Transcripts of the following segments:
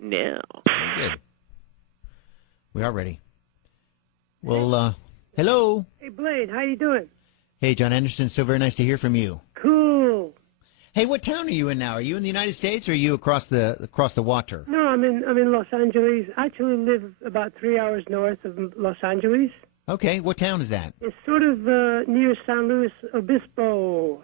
now. Very good. We are ready. Well, hello. Hey, Blade, how you doing? Hey, Jon Anderson. So very nice to hear from you. Cool. Hey, what town are you in now? Are you in the United States or are you across the water? No, I'm in Los Angeles. I actually live about 3 hours north of Los Angeles. Okay, what town is that? It's sort of near San Luis Obispo.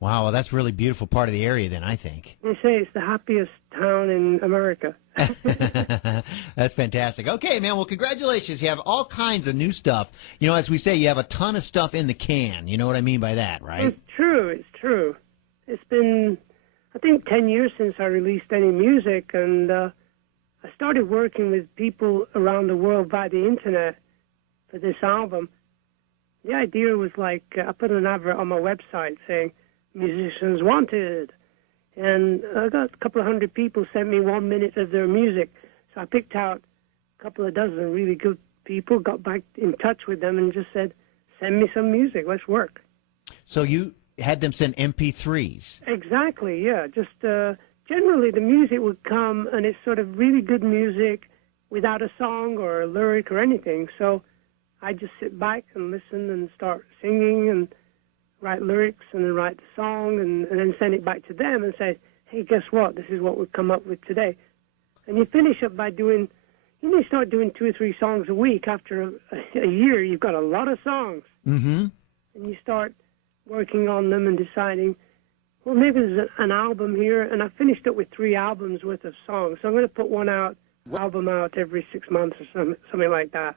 Wow, well, that's a really beautiful part of the area then, I think. They say it's the happiest town in America. That's fantastic. Okay, man, well, congratulations. You have all kinds of new stuff. You know, as we say, you have a ton of stuff in the can. You know what I mean by that, right? It's true. It's been, I think, 10 years since I released any music, and I started working with people around the world via the internet for this album. The idea was like, I put an advert on my website saying, musicians wanted. And I got a couple of hundred people sent me 1 minute of their music. So I picked out a couple of dozen really good people, got back in touch with them and just said, send me some music, let's work. So you had them send MP3s? Exactly, yeah. Just generally the music would come and it's sort of really good music without a song or a lyric or anything. So I just sit back and listen and start singing and write lyrics and then write the song and then send it back to them and say, hey, guess what? This is what we've come up with today. And you finish up by doing, you may start doing 2 or 3 songs a week. After a year, you've got a lot of songs. Mm-hmm. And you start working on them and deciding, well, maybe there's an album here. And I finished up with 3 albums worth of songs. So I'm going to put one album out every 6 months or something like that.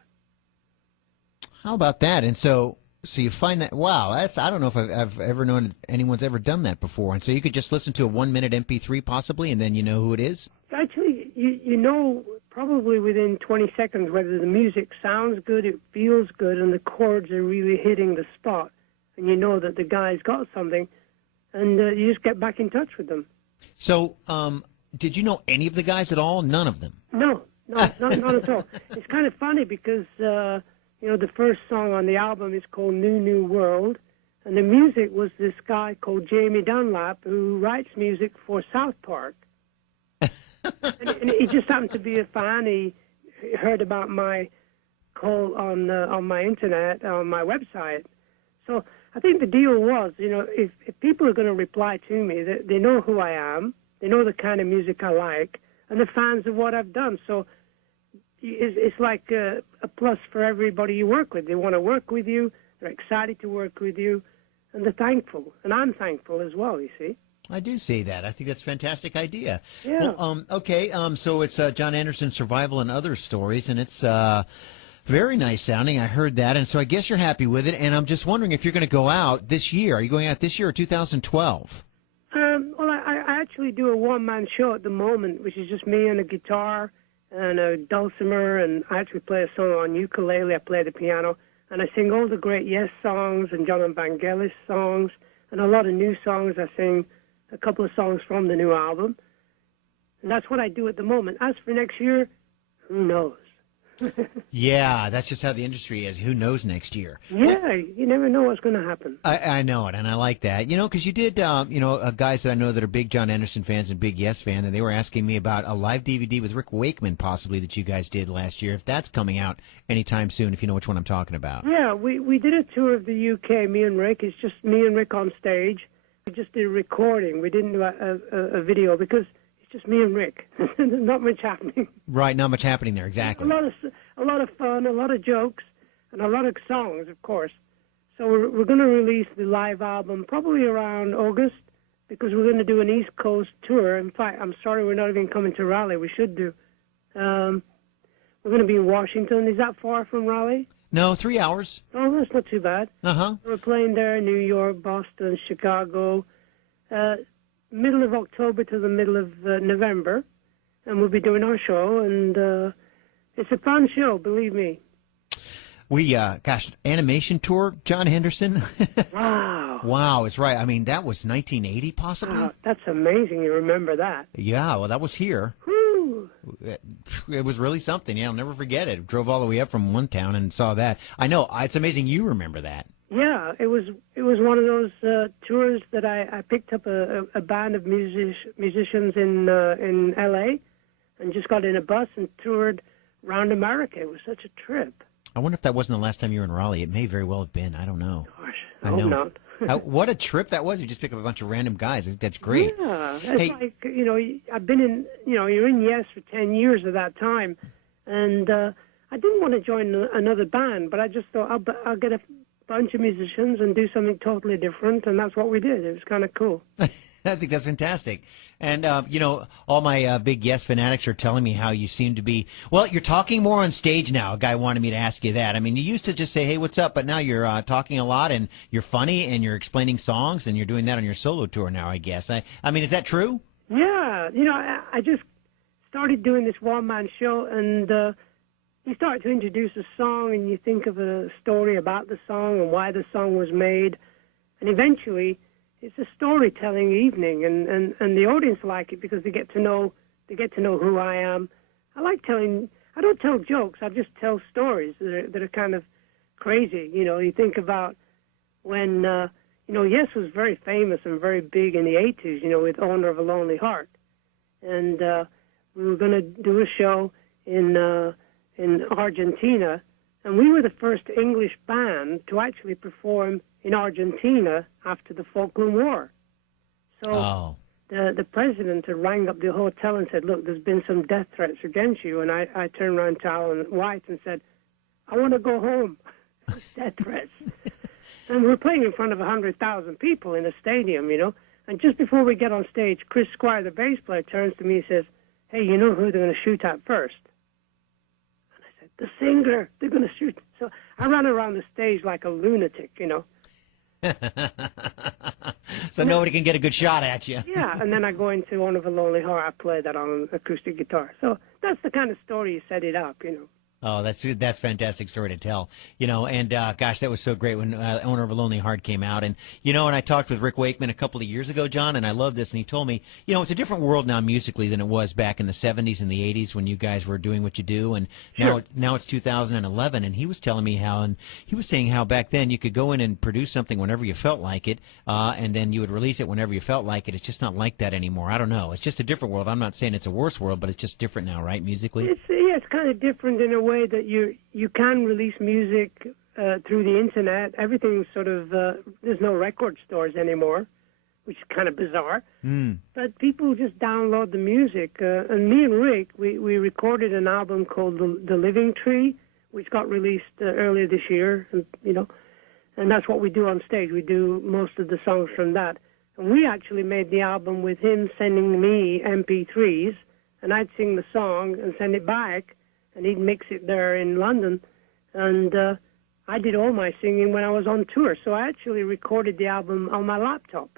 How about that? And so you find that, wow, I don't know if I've ever known anyone's ever done that before. And so you could just listen to a 1 minute MP3 possibly, and then you know who it is? Actually, you know probably within 20 seconds whether the music sounds good, it feels good, and the chords are really hitting the spot. And you know that the guy's got something, and you just get back in touch with them. So did you know any of the guys at all? None of them? No, not at all. It's kind of funny because... you know, the first song on the album is called New World, and the music was this guy called Jamie Dunlap who writes music for South Park. and he just happened to be a fan. He heard about my call on my internet, on my website. So I think the deal was, you know, if people are going to reply to me, they know who I am, they know the kind of music I like, and they're fans of what I've done. So it's like a plus for everybody you work with. They want to work with you. They're excited to work with you, and they're thankful. And I'm thankful as well, you see. I do see that. I think that's a fantastic idea. Yeah. Well, okay, so it's Jon Anderson, Survival and Other Stories, and it's very nice sounding. I heard that, and so I guess you're happy with it. And I'm just wondering if you're going to go out this year. Are you going out this year or 2012? Well, I actually do a one-man show at the moment, which is just me and a guitar and a dulcimer, and I actually play a song on ukulele. I play the piano, and I sing all the great Yes songs and John and Vangelis songs, and a lot of new songs. I sing a couple of songs from the new album, and that's what I do at the moment. As for next year, who knows? Yeah, that's just how the industry is. Who knows next year? Yeah, you never know what's going to happen. I know it, and I like that. You know, because you did, guys that I know that are big Jon Anderson fans and big Yes fans, and they were asking me about a live DVD with Rick Wakeman possibly that you guys did last year, if that's coming out anytime soon, if you know which one I'm talking about. Yeah, we did a tour of the UK, me and Rick. It's just me and Rick on stage. We just did a recording. We didn't do a video because it's just me and Rick. There's not much happening. Right, not much happening there, exactly. A lot of fun, a lot of jokes, and a lot of songs, of course. So we're going to release the live album probably around August because we're going to do an East Coast tour. In fact, I'm sorry we're not even coming to Raleigh. We should do. We're going to be in Washington. Is that far from Raleigh? No, 3 hours. Oh, that's not too bad. Uh-huh. We're playing there, New York, Boston, Chicago, middle of October to the middle of November, and we'll be doing our show, and it's a fun show, believe me. We, animation tour, Jon Anderson. Wow. Wow, it's right. I mean, that was 1980 possibly? Wow, that's amazing you remember that. Yeah, well, that was here. Whew. It was really something. Yeah, I'll never forget it. Drove all the way up from one town and saw that. I know. It's amazing you remember that. Yeah, it was one of those tours that I picked up a band of musicians in L.A., and just got in a bus and toured around America. It was such a trip. I wonder if that wasn't the last time you were in Raleigh. It may very well have been. I don't know. Gosh, I hope not. What a trip that was. You just pick up a bunch of random guys. I think that's great. Yeah, it's like, I've been in, you're in Yes for 10 years at that time, and I didn't want to join another band, but I just thought I'll get a bunch of musicians and do something totally different, and that's what we did. It was kind of cool. I think that's fantastic. And, all my big Yes fanatics are telling me how you seem to be, well, you're talking more on stage now. A guy wanted me to ask you that. I mean, you used to just say, hey, what's up? But now you're talking a lot, and you're funny, and you're explaining songs, and you're doing that on your solo tour now, I guess. I mean, is that true? Yeah. I just started doing this one-man show, and you start to introduce a song, and you think of a story about the song and why the song was made, and eventually it's a storytelling evening, and the audience like it because they get to know who I am. I don't tell jokes, I just tell stories that are kind of crazy. You think about when Yes was very famous and very big in the 80s, with Owner of a Lonely Heart, and we were going to do a show in Argentina, and we were the first English band to actually perform in Argentina after the Falkland War. So the president had rang up the hotel and said, look, there's been some death threats against you. And I turned around to Alan White and said, I want to go home. Death threats. And we're playing in front of 100,000 people in a stadium, And just before we get on stage, Chris Squire, the bass player, turns to me and says, hey, you know who they're going to shoot at first? And I said, the singer. They're going to shoot. So I ran around the stage like a lunatic, So nobody can get a good shot at you. Yeah, and then I go into One of a Lonely Heart. I play that on an acoustic guitar. So that's the kind of story you set it up, Oh, that's a fantastic story to tell, and gosh, that was so great when Owner of a Lonely Heart came out. And, and I talked with Rick Wakeman a couple of years ago, John, and I love this. And he told me, it's a different world now musically than it was back in the 70s and the 80s when you guys were doing what you do. And now it's 2011. And he was telling me and he was saying how back then you could go in and produce something whenever you felt like it, and then you would release it whenever you felt like it. It's just not like that anymore. I don't know. It's just a different world. I'm not saying it's a worse world, but it's just different now, right, musically? It's kind of different in a way that you can release music through the internet. Everything's sort of there's no record stores anymore, which is kind of bizarre. But people just download the music. And me and Rick, we recorded an album called The Living Tree, which got released earlier this year. And that's what we do on stage. We do most of the songs from that. And we actually made the album with him sending me MP3s, and I'd sing the song and send it back, and he'd mix it there in London. And I did all my singing when I was on tour, so I actually recorded the album on my laptop.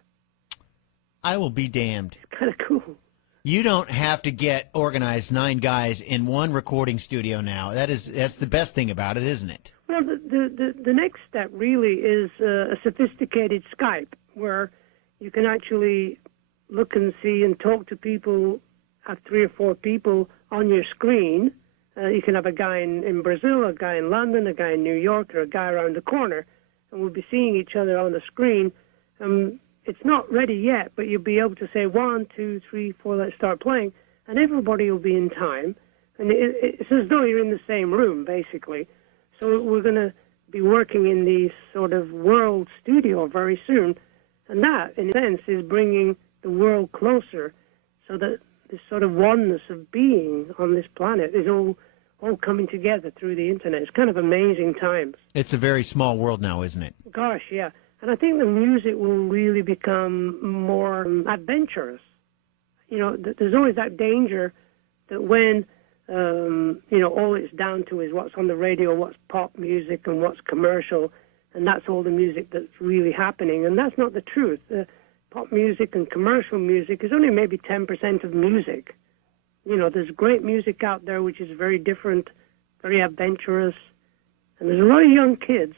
I will be damned. It's kind of cool. You don't have to get organized 9 guys in one recording studio now. That's the best thing about it, isn't it? Well, the next step really is a sophisticated Skype, where you can actually look and see and talk to people, have 3 or 4 people on your screen. You can have a guy in Brazil, a guy in London, a guy in New York, or a guy around the corner, and we'll be seeing each other on the screen. It's not ready yet, but you'll be able to say 1, 2, 3, 4, let's start playing, and everybody will be in time. And it's as though you're in the same room, basically. So we're going to be working in the sort of world studio very soon, and that, in a sense, is bringing the world closer, so that this sort of oneness of being on this planet is all coming together through the internet. It's kind of amazing times. It's a very small world now, isn't it? Gosh, yeah. And I think the music will really become more adventurous. There's always that danger that when, all it's down to is what's on the radio, what's pop music and what's commercial, and that's all the music that's really happening. And that's not the truth. Pop music and commercial music is only maybe 10% of music. There's great music out there which is very different, very adventurous, and there's a lot of young kids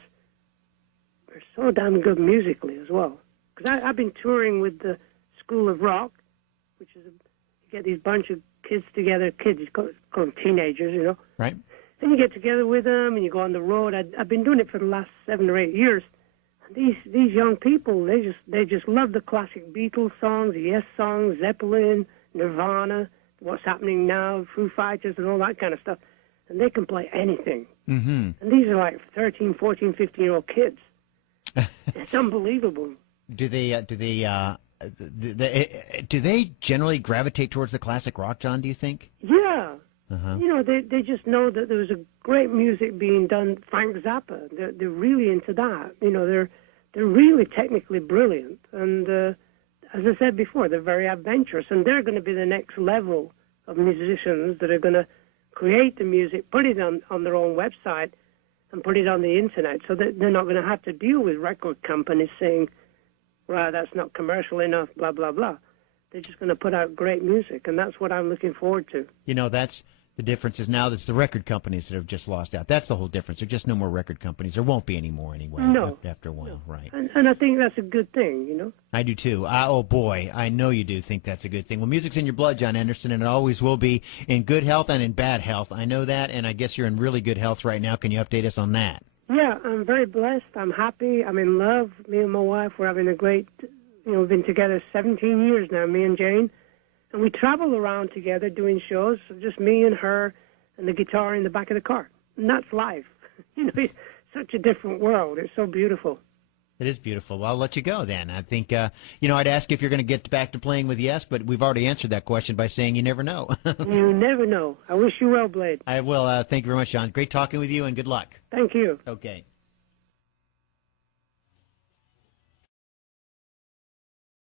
who are so damn good musically as well. Because I've been touring with the School of Rock, which is you get these bunch of kids together, you call them teenagers, Right. And you get together with them and you go on the road. I've been doing it for the last 7 or 8 years. These young people, they just love the classic Beatles songs, Yes songs, Zeppelin, Nirvana, What's Happening Now, Foo Fighters, and all that kind of stuff. And they can play anything. Mm-hmm. And these are like 13, 14, 15-year-old kids. It's unbelievable. Do they generally gravitate towards the classic rock, John, do you think? Yeah. Uh-huh. You know, they just know that there was a great music being done. Frank Zappa, they're really into that. You know, they're really technically brilliant. And as I said before, they're very adventurous. And they're going to be the next level of musicians that are going to create the music, put it on their own website, and put it on the internet, so that they're not going to have to deal with record companies saying, well, that's not commercial enough, blah, blah, blah. They're just going to put out great music, and that's what I'm looking forward to. You know, that's the difference is now it's the record companies that have just lost out. That's the whole difference. There are just no more record companies. There won't be any more anyway. No. After a while, right. And I think that's a good thing, you know? I do too. Oh boy, I know you do think that's a good thing. Well, music's in your blood, Jon Anderson, and it always will be, in good health and in bad health. I know that, and I guess you're in really good health right now. Can you update us on that? Yeah, I'm very blessed. I'm happy. I'm in love. Me and my wife, we're having a great, we've been together 17 years now, me and Jane. And we travel around together doing shows, just me and her and the guitar in the back of the car. And that's life. It's such a different world. It's so beautiful. It is beautiful. Well, I'll let you go then. I think, I'd ask if you're going to get back to playing with Yes, but we've already answered that question by saying you never know. You never know. I wish you well, Blade. I will. Thank you very much, John. Great talking with you, and good luck. Thank you. Okay.